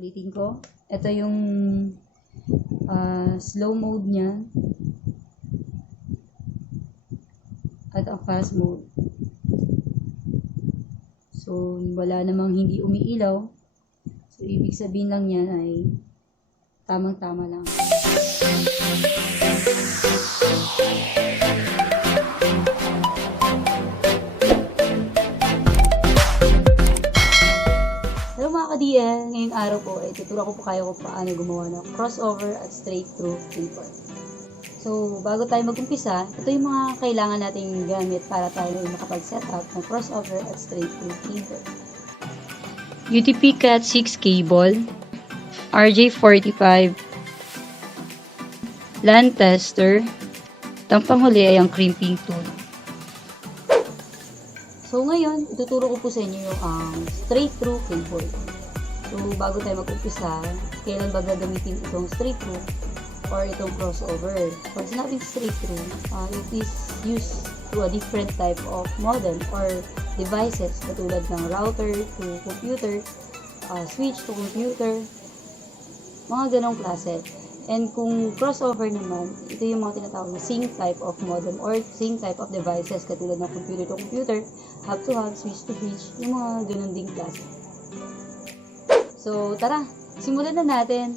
Ulitin ko. Ito yung slow mode niya. At ang fast mode. So, wala namang hindi umiilaw. So, ibig sabihin lang yan ay tamang-tama lang. Hello mga ka-DL! Ngayong araw po ay tuturo ko po kayo kung paano gumawa ng crossover at straight-through clipper. So, bago tayo mag-umpisa, ito yung mga kailangan nating gamit para tayo ay makapag-setup ng crossover at straight-through clipper. UTP Cat 6 cable, RJ45, LAN tester, ang panghuli ay ang crimping tool. So, ngayon, ituturo ko po sa inyo yung straight-through cable. So, bago tayo mag-umpisa, kailan ba gagamitin itong straight-through or itong crossover? Pag sinabing straight-through, it is used to a different type of modem or devices, katulad ng router to computer, switch to computer, mga ganong klase. And kung crossover naman, ito yung mga tinatawag na same type of modem or same type of devices, katulad ng computer to computer, hub to hub, switch to switch, yung mga ganon ding klase. So, tara, simulan na natin.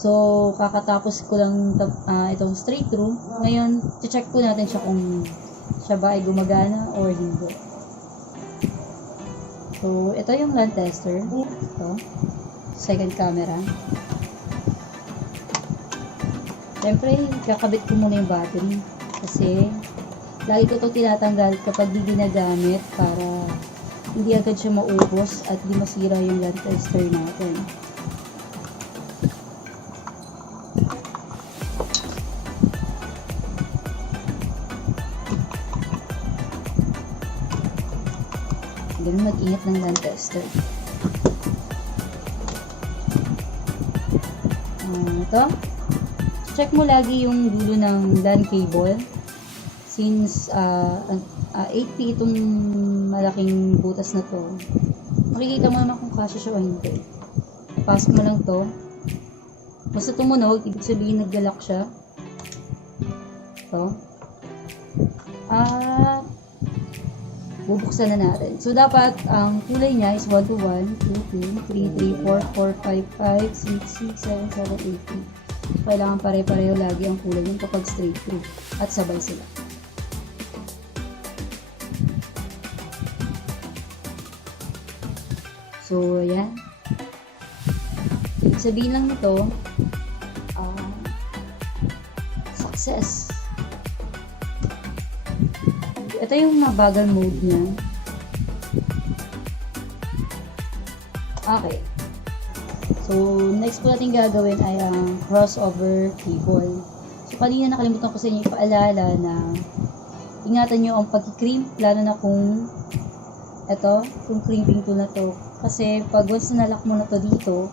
So, kakatapos ko lang itong straight through. Ngayon, check po natin siya kung siya ba ay gumagana or hindi. So, ito yung land tester. Ito. Second camera. Siyempre, kakabit ko muna yung battery. Kasi, lagi ko ito tinatanggal kapag di ginagamit para hindi agad siya maubos at di masira yung land tester natin. Ganun mag-ingat ng land tester. Ito. Check mo lagi yung dulo ng LAN cable. Since 8P itong malaking butas na to, makikita mo naman kung kasya siya o hindi. Pasok mo lang to. Basta tumunog, ibig sabihin naglalak siya. Ito. Bubuksan na natin. So, dapat ang kulay niya is 1 to 1, 2, 2, 3, 3, 4, 4, 5, 5, 6, 6, 7, 7, 8, 8. So, kailangan pare-pareho lagi ang kulay niya kapag straight through at sabay sila. So, ayan. Ibig sabihin lang nito, success. Ito yung mabagal mode niya. Okay. So, next po natin gagawin ay ang crossover cable. So, kanina nakalimutan ko sa inyo ipaalala na ingatan nyo ang pag-crimp, lalo na kung yung crimping tool na to. Kasi, pag once nalak mo na to dito,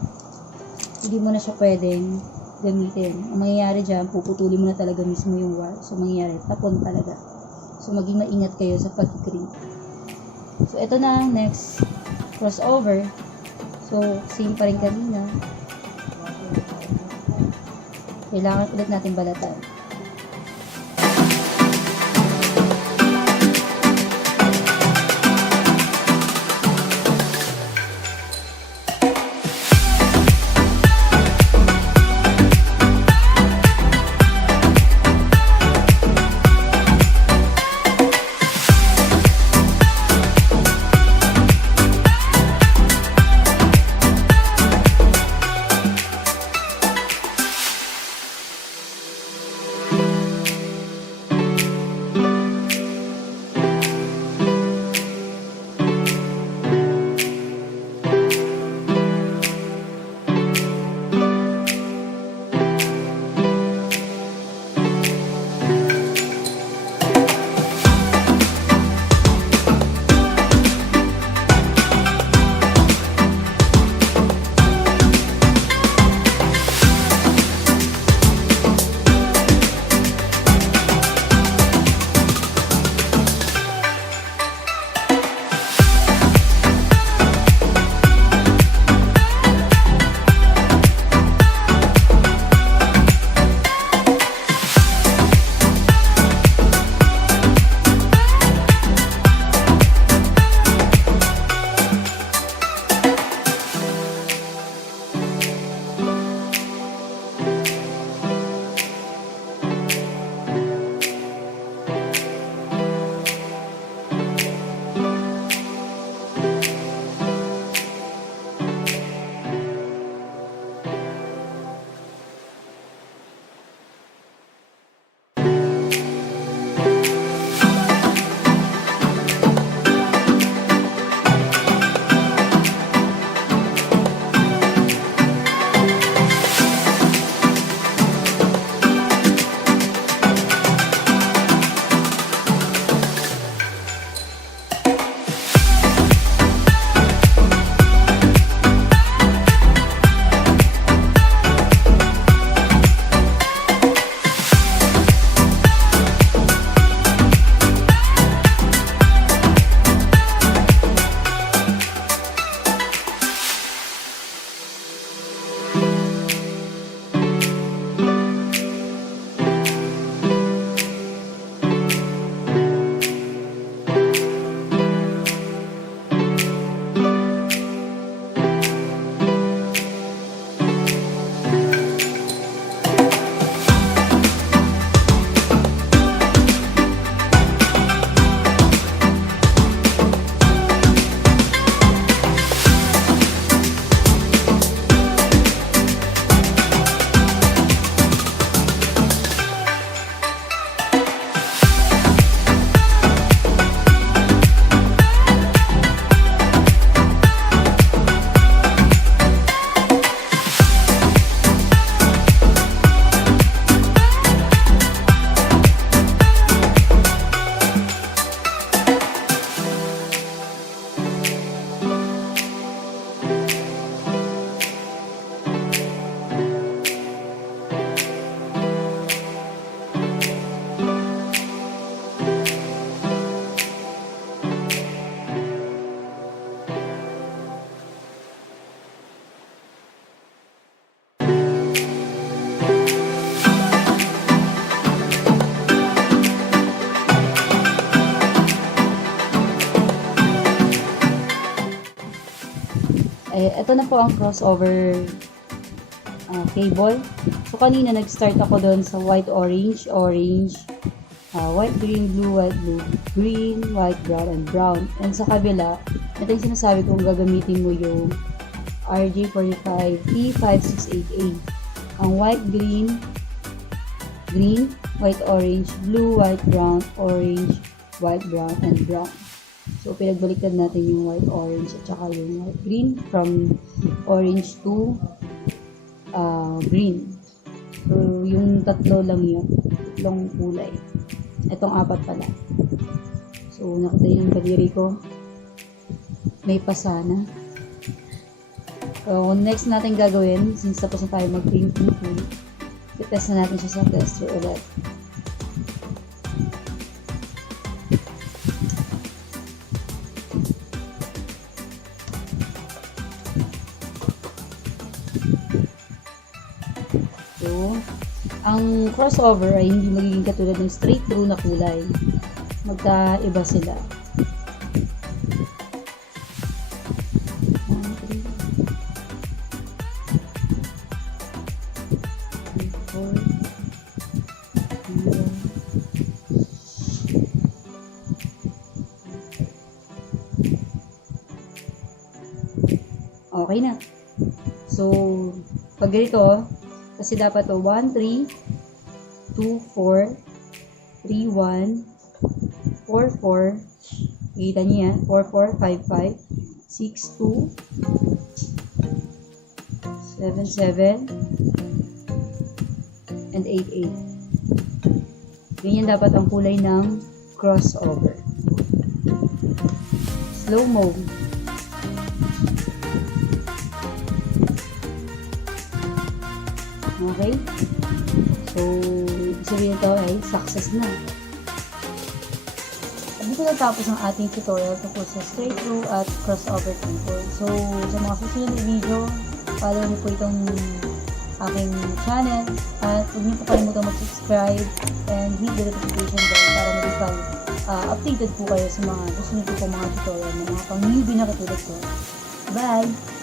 hindi mo na siya pwedeng gamitin. Ang mangyayari dyan, puputulin mo na talaga mismo yung wire. So, mangyayari, tapon talaga. So, maging maingat kayo sa pag-crimp. So, ito na ang next crossover. So, same pa rin kanina. Kailangan ulit natin balatan. ito na po ang crossover cable. So, kanina nag-start ako doon sa white, orange, white, green, blue, green, white, brown, and brown. And sa kabila, ito yung sinasabi kong gagamitin mo yung RJ45P568A. Ang white, green, white, orange, blue, white, brown, orange, white, brown, and brown. So, pinagbaliktad natin yung white, orange, at saka yung white, green from orange to green. So, yung tatlo lang yun. Tatlong kulay. Itong apat pala. So, nakita yung kadiri ko. May pasana. So, next natin gagawin, since tapos na tayo mag-crimping tool, i-test na natin siya sa tester ulit. So, ang crossover ay hindi magiging katulad ng straight through na kulay. Magkaiba sila. Okay na. So, pag ganito, kasi dapat 1, 3, 2, 4, 3, 1, 4, 4, kita niyo yan, 4, 4, 5, 5, 6, 2, 7, 7, and 8, 8. Ganyan dapat ang kulay ng crossover. Slow mo. Okay? So, sabihin ito ay success na. Dito natapos ang ating tutorial tungkol sa straight through at crossover cable. So, sa mga susunod na video, follow niyo po itong aking channel at huwag niyo po kalimutan mag-subscribe and hit the notification bell para mag-notify updated po kayo sa mga susunod po mga tutorial na mga pang-newbie na katulad ko. Bye!